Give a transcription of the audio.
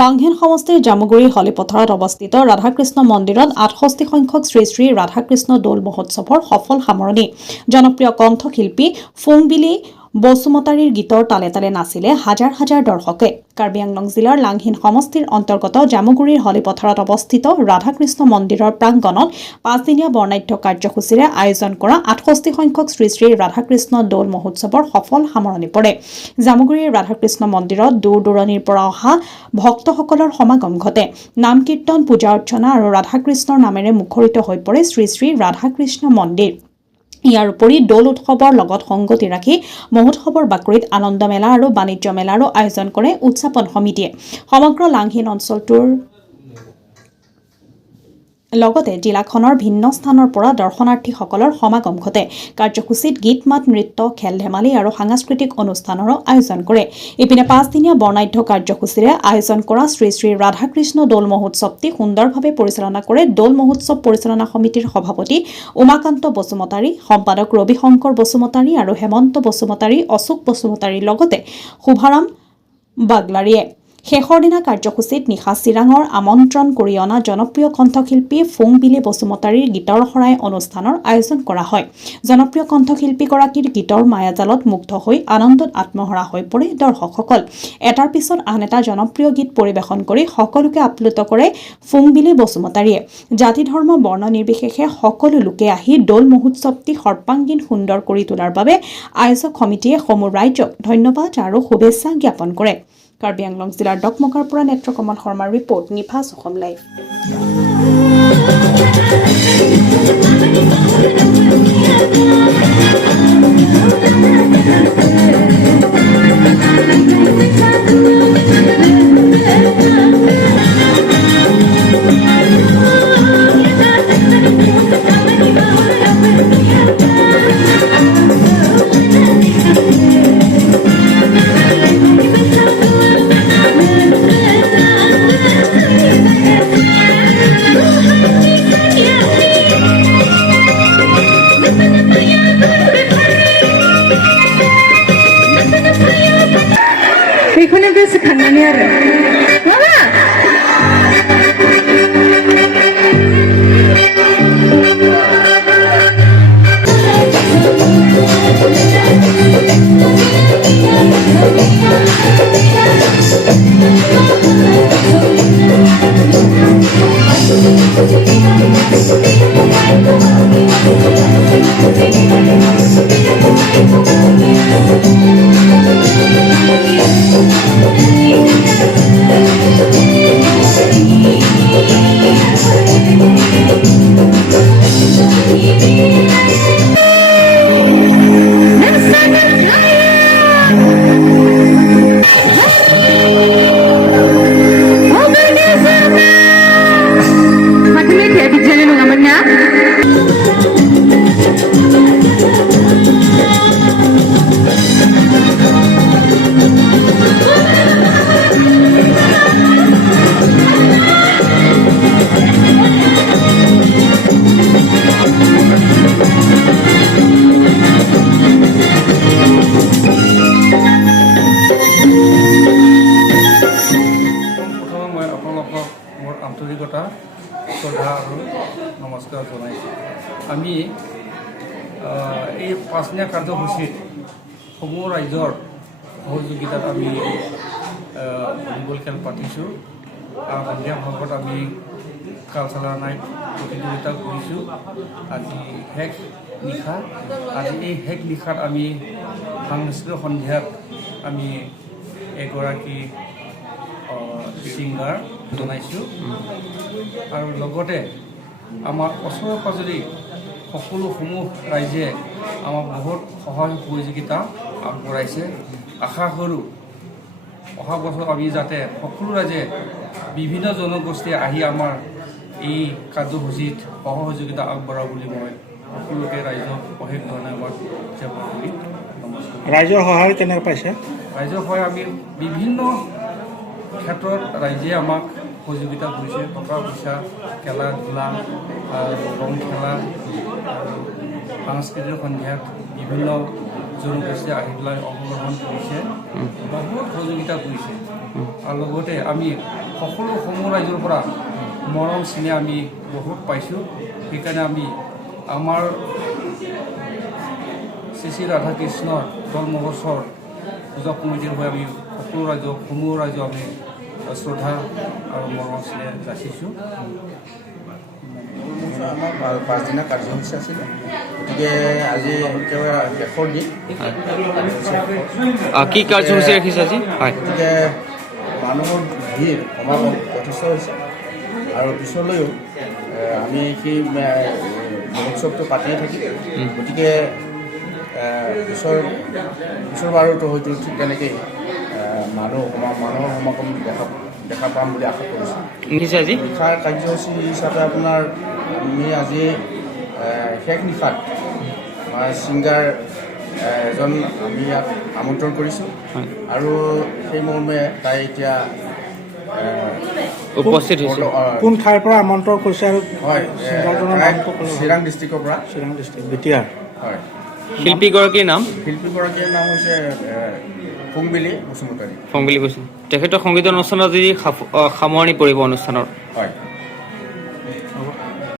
লাংঘেন সমষ্টিৰ জামুগুৰি হলিপথাৰত অৱস্থিত ৰাধাকৃষ্ণ মন্দিৰত ৬৮ সংখ্যক শ্ৰী শ্ৰী ৰাধাকৃষ্ণ দৌল মহোৎসৱৰ সফল সামৰণি। জনপ্ৰিয় কণ্ঠশিল্পী ফুংবিলি বসুমতাৰীৰ গীতৰ তালে তালে নাচিলে হাজাৰ হাজাৰ দৰ্শকে। কাৰ্বি আংলং জিলাৰ লাংঘিন সমষ্টিৰ অন্তৰ্গত জামুগুৰিৰ হলিপথাৰত অৱস্থিত ৰাধাকৃষ্ণ মন্দিৰৰ প্ৰাংগণত ৫দিনীয়া বৰ্ণাঢ্য কাৰ্যসূচীৰে আয়োজন কৰা ৬৮ সংখ্যক শ্ৰী শ্ৰী ৰাধাকৃষ্ণ দৌল মহোৎসৱৰ সফল সামৰণি পৰে। জামুগুৰিৰ ৰাধাকৃষ্ণ মন্দিৰত দূৰ দূৰণিৰ পৰা অহা ভক্তসকলৰ সমাগম ঘটে। নাম কীৰ্তন, পূজা অৰ্চনা আৰু ৰাধাকৃষ্ণৰ নামেৰে মুখৰিত হৈ পৰে শ্ৰী শ্ৰী ৰাধাকৃষ্ণ মন্দিৰ। ইয়াৰ উপৰি দৌল উৎসৱৰ লগত সংগতি ৰাখি মহোৎসৱৰ বাকৰিত আনন্দ মেলা আৰু বাণিজ্য মেলাৰো আয়োজন কৰে উদযাপন সমিতিয়ে। সমগ্ৰ লাংঘিন অঞ্চলটোৰ লগতে জিলাখনৰ ভিন্ন স্থানৰ পৰা দৰ্শনাৰ্থীসকলৰ সমাগম ঘটে। কাৰ্যসূচীত গীত মাত, নৃত্য, খেল ধেমালি আৰু সাংস্কৃতিক অনুষ্ঠানৰো আয়োজন কৰে। ইপিনে ৫দিনীয়া বৰ্ণাঢ্য কাৰ্যসূচীৰে আয়োজন কৰা শ্ৰী শ্ৰী ৰাধাকৃষ্ণ দৌল মহোৎসৱটি সুন্দৰভাৱে পৰিচালনা কৰে দৌল মহোৎসৱ পৰিচালনা সমিতিৰ সভাপতি উমাকান্ত বসুমতাৰী, সম্পাদক ৰবিশংকৰ বসুমতাৰী আৰু হেমন্ত বসুমতাৰী, অশোক বসুমতাৰীৰ লগতে শুভাৰাম বাগলাৰীয়ে। শেষৰ দিনা কাৰ্যসূচীত নিশা চিৰাঙৰ আমন্ত্ৰণ কৰি অনা জনপ্ৰিয় কণ্ঠশিল্পী ফুংবিলি বসুমতাৰীৰ গীতৰ শৰাই অনুষ্ঠানৰ আয়োজন কৰা হয়। জনপ্ৰিয় কণ্ঠশিল্পীগৰাকীৰ গীতৰ মায়াজালত মুগ্ধ হৈ আনন্দত আত্মহাৰা হৈ পৰে দৰ্শকসকল। এটাৰ পিছত আন এটা জনপ্ৰিয় গীত পৰিৱেশন কৰি সকলোকে আপ্লুত কৰে ফুংবিলি বসুমতাৰীয়ে। জাতি ধৰ্ম বৰ্ণ নিৰ্বিশেষে সকলো লোকে আহি দৌল মহোৎসৱটি সৰ্বাংগীন সুন্দৰ কৰি তোলাৰ বাবে আয়োজক সমিতিয়ে সমূহ ৰাইজক ধন্যবাদ আৰু শুভেচ্ছা জ্ঞাপন কৰে। কাৰ্বি আংলং জিলাৰ ডকমকাৰ পৰা নেত্ৰকমল শৰ্মাৰ ৰিপৰ্ট, নিভাজ অসম লাইভ। সেইখনে বেশ খান্দানি আৰ আন্তৰিকতা, শ্ৰদ্ধা আৰু নমস্কাৰ জনাইছোঁ। আমি এই ৫দিনীয়া কাৰ্যসূচীত সমূহ ৰাইজৰ সহযোগিতাত আমি ভলীবল খেল পাতিছোঁ আৰু সন্ধিয়া ভাগত আমি কালচাৰেল নাইট প্ৰতিযোগিতা কৰিছোঁ। আজি শেষ নিশা, আজি এই শেষ নিশাত আমি সাংস্কৃতিক সন্ধিয়াত আমি এগৰাকী ছিংগাৰ জনাইছোঁ আৰু লগতে আমাৰ ওচৰে পাজৰে সকলোসমূহ ৰাইজে আমাক বহুত সহায় সহযোগিতা আগবঢ়াইছে। আশা কৰোঁ অহা বছৰ আমি যাতে সকলো ৰাইজে বিভিন্ন জনগোষ্ঠীয়ে আহি আমাৰ এই কাৰ্যসূচীত সহযোগিতা আগবঢ়াব বুলি মই সকলোকে ৰাইজক অশেষ ধন্যবাদ জ্ঞাপন কৰি নমস্কাৰ। ৰাইজৰ সহায় কেনেকৈ পাইছে? ৰাইজৰ সহায় আমি বিভিন্ন ক্ষেত্ৰত ৰাইজে আমাক সহযোগিতা কৰিছে। টকা পইচা, খেলা ধূলা, ৰং খেলা, সাংস্কৃতিক সন্ধিয়াত বিভিন্ন জনগোষ্ঠীয়ে আহি পেলাই অংশগ্ৰহণ কৰিছে, বহুত সহযোগিতা কৰিছে। আৰু লগতে আমি সকলো সমূহ ৰাইজৰ পৰা মৰম চেনেহ আমি বহুত পাইছোঁ। সেইকাৰণে আমি আমাৰ শ্ৰী শ্ৰী ৰাধাকৃষ্ণৰ জন্মবছৰ পূজা কমিটিৰ হৈ আমি সকলো ৰাইজক সমূহ ৰাইজক আমি শ্ৰদ্ধা আৰু মৰম চেনেহ যাচিছোঁ। আমাৰ পাঁচদিনা কাৰ্যসূচী আছিলে, গতিকে আজি একেবাৰে শেষৰ দিন। কি কাৰ্যসূচী ৰাখিছে আজি? হয়, গতিকে মানুহৰ ভিৰ সমাগম যথেষ্ট হৈছে আৰু পিছলৈও আমি সেই মহোৎসৱটো পাতিয়ে থাকিম। গতিকে পিছৰ বাৰতো হয়তো ঠিক তেনেকেই মানুহৰ সমাগম দেখা পাম বুলি আশা কৰিছোঁ। নিছে আজি নিশাৰ কাৰ্যসূচী হিচাপে আপোনাৰ আমি আজি শেষ নিশাত আমাৰ ছিংগাৰ এজন আমি ইয়াত আমন্ত্ৰণ কৰিছোঁ আৰু সেই মৰ্মে তাই এতিয়া উপস্থিত হৈছে। কোন ঠাইৰ পৰা আমন্ত্ৰণ কৰিছে আৰু হয়, ছিংগাৰজনৰ নামটো ক'লে? চিৰাং ডিষ্ট্ৰিক্টৰ পৰা। চিৰাং ডিষ্ট্ৰিক্ট বিটিয়াৰ। হয়, শিল্পীগৰাকীৰ নাম শিল্পীগৰাকীৰ নাম হৈছে ফুংবিলি বসুমতাৰী। ফংবিলি কৈছিল। তেখেতৰ সংগীত অনুষ্ঠানত যদি সামৰণি পৰিব অনুষ্ঠানৰ। হয়।